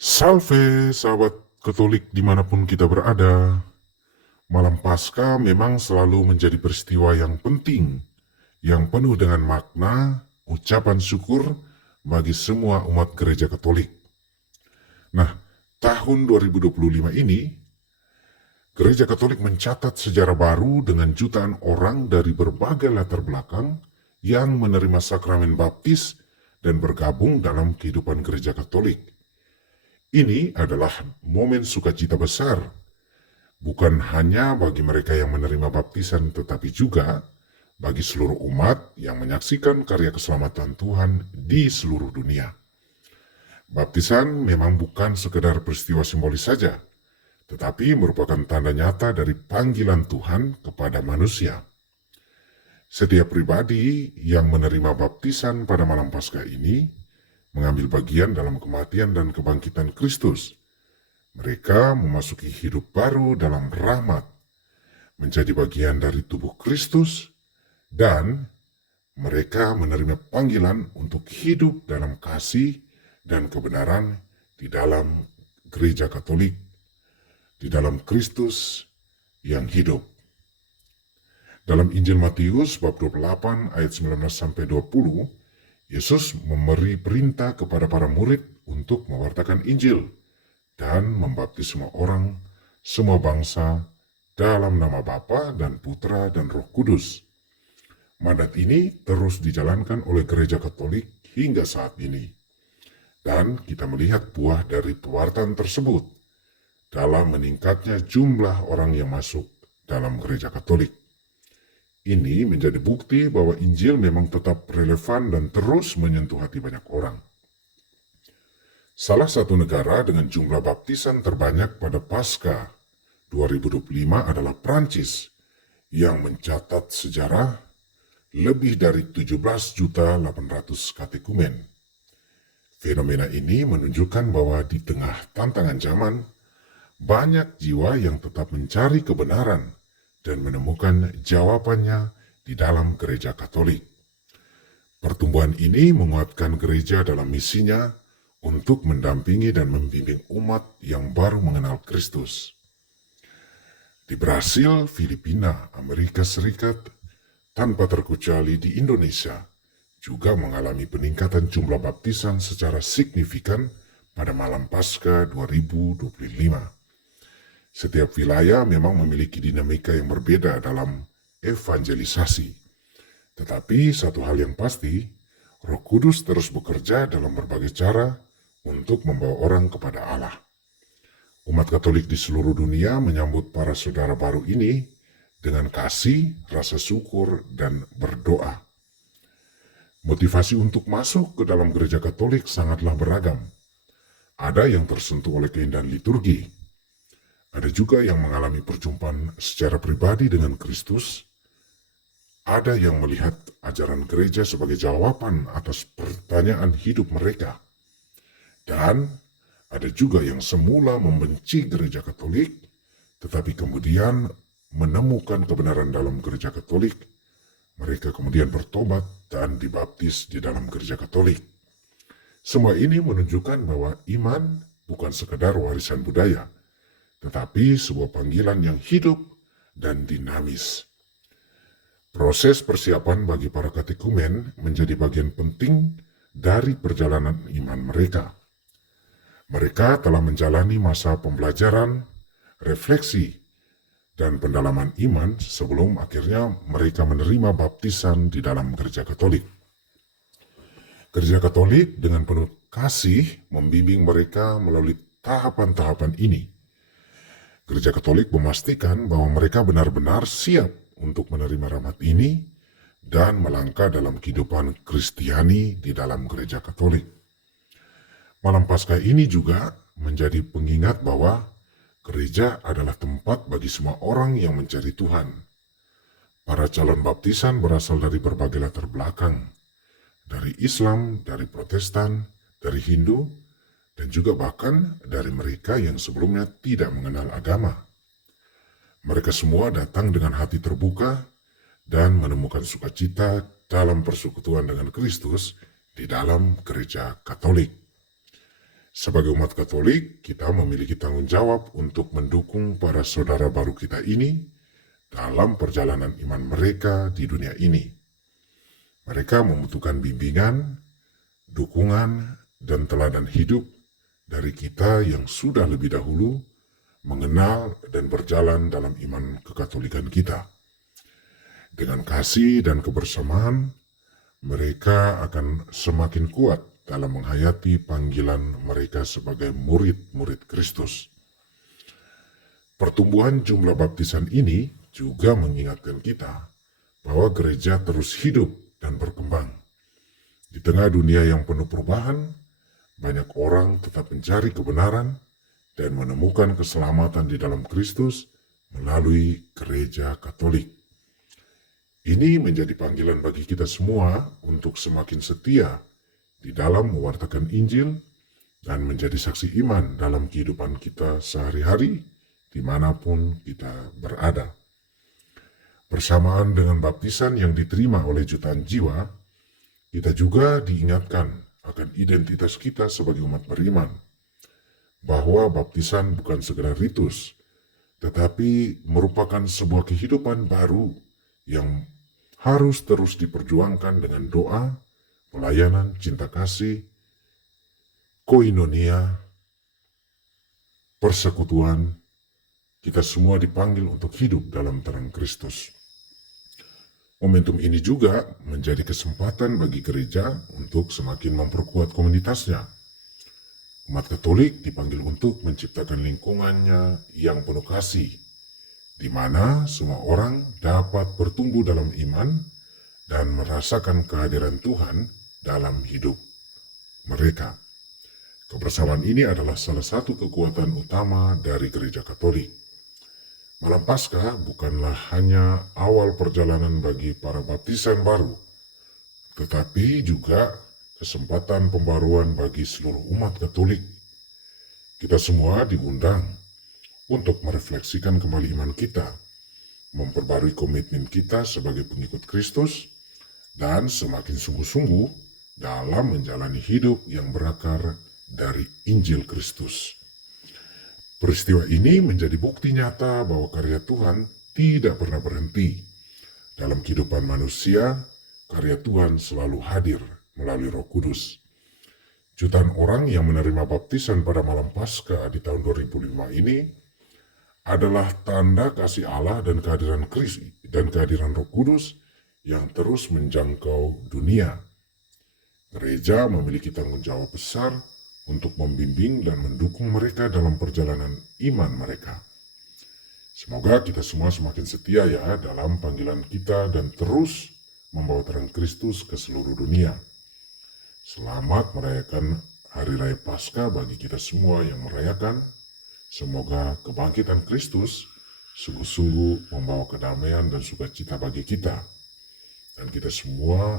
Salve, sahabat Katolik dimanapun kita berada. Malam Paskah memang selalu menjadi peristiwa yang penting, yang penuh dengan makna, ucapan syukur bagi semua umat gereja Katolik. Nah, tahun 2025 ini, gereja Katolik mencatat sejarah baru dengan jutaan orang dari berbagai latar belakang yang menerima sakramen baptis dan bergabung dalam kehidupan gereja Katolik. Ini adalah momen sukacita besar, bukan hanya bagi mereka yang menerima baptisan, tetapi juga bagi seluruh umat yang menyaksikan karya keselamatan Tuhan di seluruh dunia. Baptisan memang bukan sekedar peristiwa simbolis saja, tetapi merupakan tanda nyata dari panggilan Tuhan kepada manusia. Setiap pribadi yang menerima baptisan pada malam Paskah ini mengambil bagian dalam kematian dan kebangkitan Kristus. Mereka memasuki hidup baru dalam rahmat, menjadi bagian dari tubuh Kristus, dan mereka menerima panggilan untuk hidup dalam kasih dan kebenaran di dalam gereja Katolik, di dalam Kristus yang hidup. Dalam Injil Matius bab 28 ayat 19-20, Yesus memberi perintah kepada para murid untuk mewartakan Injil dan membaptis semua orang, semua bangsa, dalam nama Bapa dan Putra dan Roh Kudus. Mandat ini terus dijalankan oleh gereja Katolik hingga saat ini. Dan kita melihat buah dari pewartaan tersebut dalam meningkatnya jumlah orang yang masuk dalam gereja Katolik. Ini menjadi bukti bahwa Injil memang tetap relevan dan terus menyentuh hati banyak orang. Salah satu negara dengan jumlah baptisan terbanyak pada Paskah 2025 adalah Prancis, yang mencatat sejarah lebih dari 17.800.000 katekumen. Fenomena ini menunjukkan bahwa di tengah tantangan zaman, banyak jiwa yang tetap mencari kebenaran dan menemukan jawabannya di dalam gereja Katolik. Pertumbuhan ini menguatkan gereja dalam misinya untuk mendampingi dan membimbing umat yang baru mengenal Kristus. Di Brasil, Filipina, Amerika Serikat, tanpa terkecuali di Indonesia, juga mengalami peningkatan jumlah baptisan secara signifikan pada malam Paskah 2025. Setiap wilayah memang memiliki dinamika yang berbeda dalam evangelisasi. Tetapi satu hal yang pasti, Roh Kudus terus bekerja dalam berbagai cara untuk membawa orang kepada Allah. Umat Katolik di seluruh dunia menyambut para saudara baru ini dengan kasih, rasa syukur, dan berdoa. Motivasi untuk masuk ke dalam gereja Katolik sangatlah beragam. Ada yang tersentuh oleh keindahan liturgi. Ada juga yang mengalami perjumpaan secara pribadi dengan Kristus. Ada yang melihat ajaran gereja sebagai jawaban atas pertanyaan hidup mereka. Dan ada juga yang semula membenci gereja Katolik, tetapi kemudian menemukan kebenaran dalam gereja Katolik. Mereka kemudian bertobat dan dibaptis di dalam gereja Katolik. Semua ini menunjukkan bahwa iman bukan sekedar warisan budaya, tetapi sebuah panggilan yang hidup dan dinamis. Proses persiapan bagi para katekumen menjadi bagian penting dari perjalanan iman mereka. Mereka telah menjalani masa pembelajaran, refleksi, dan pendalaman iman sebelum akhirnya mereka menerima baptisan di dalam gereja Katolik. Gereja Katolik dengan penuh kasih membimbing mereka melalui tahapan-tahapan ini. Gereja Katolik memastikan bahwa mereka benar-benar siap untuk menerima rahmat ini dan melangkah dalam kehidupan Kristiani di dalam gereja Katolik. Malam Paskah ini juga menjadi pengingat bahwa gereja adalah tempat bagi semua orang yang mencari Tuhan. Para calon baptisan berasal dari berbagai latar belakang, dari Islam, dari Protestan, dari Hindu, dan juga bahkan dari mereka yang sebelumnya tidak mengenal agama. Mereka semua datang dengan hati terbuka dan menemukan sukacita dalam persekutuan dengan Kristus di dalam gereja Katolik. Sebagai umat Katolik, kita memiliki tanggung jawab untuk mendukung para saudara baru kita ini dalam perjalanan iman mereka di dunia ini. Mereka membutuhkan bimbingan, dukungan, dan teladan hidup dari kita yang sudah lebih dahulu mengenal dan berjalan dalam iman kekatolikan kita. Dengan kasih dan kebersamaan, mereka akan semakin kuat dalam menghayati panggilan mereka sebagai murid-murid Kristus. Pertumbuhan jumlah baptisan ini juga mengingatkan kita bahwa gereja terus hidup dan berkembang. Di tengah dunia yang penuh perubahan, banyak orang tetap mencari kebenaran dan menemukan keselamatan di dalam Kristus melalui gereja Katolik. Ini menjadi panggilan bagi kita semua untuk semakin setia di dalam mewartakan Injil dan menjadi saksi iman dalam kehidupan kita sehari-hari dimanapun kita berada. Bersamaan dengan baptisan yang diterima oleh jutaan jiwa, kita juga diingatkan akan identitas kita sebagai umat beriman, bahwa baptisan bukan sekedar ritus, tetapi merupakan sebuah kehidupan baru yang harus terus diperjuangkan dengan doa, pelayanan, cinta kasih, koinonia, persekutuan. Kita semua dipanggil untuk hidup dalam terang Kristus. Momentum ini juga menjadi kesempatan bagi gereja untuk semakin memperkuat komunitasnya. Umat Katolik dipanggil untuk menciptakan lingkungannya yang penuh kasih, di mana semua orang dapat bertumbuh dalam iman dan merasakan kehadiran Tuhan dalam hidup mereka. Kebersamaan ini adalah salah satu kekuatan utama dari gereja Katolik. Malam Paskah bukanlah hanya awal perjalanan bagi para baptisan baru, tetapi juga kesempatan pembaruan bagi seluruh umat Katolik. Kita semua diundang untuk merefleksikan kembali iman kita, memperbarui komitmen kita sebagai pengikut Kristus, dan semakin sungguh-sungguh dalam menjalani hidup yang berakar dari Injil Kristus. Peristiwa ini menjadi bukti nyata bahwa karya Tuhan tidak pernah berhenti. Dalam kehidupan manusia, karya Tuhan selalu hadir melalui Roh Kudus. Jutaan orang yang menerima baptisan pada malam Paskah di tahun 2005 ini adalah tanda kasih Allah dan kehadiran Kristus dan kehadiran Roh Kudus yang terus menjangkau dunia. Gereja memiliki tanggung jawab besar untuk membimbing dan mendukung mereka dalam perjalanan iman mereka. Semoga kita semua semakin setia ya dalam panggilan kita dan terus membawa terang Kristus ke seluruh dunia. Selamat merayakan Hari Raya Paskah bagi kita semua yang merayakan. Semoga kebangkitan Kristus sungguh-sungguh membawa kedamaian dan sukacita bagi kita. Dan kita semua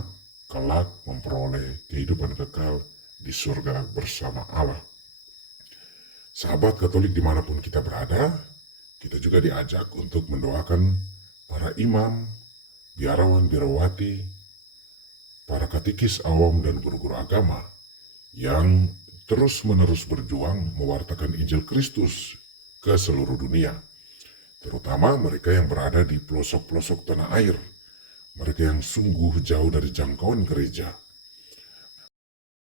kelak memperoleh kehidupan kekal di surga bersama Allah. Sahabat Katolik dimanapun kita berada, kita juga diajak untuk mendoakan para imam, biarawan, biarawati, para katekis awam dan guru-guru agama yang terus-menerus berjuang mewartakan Injil Kristus ke seluruh dunia, terutama mereka yang berada di pelosok-pelosok tanah air, mereka yang sungguh jauh dari jangkauan gereja,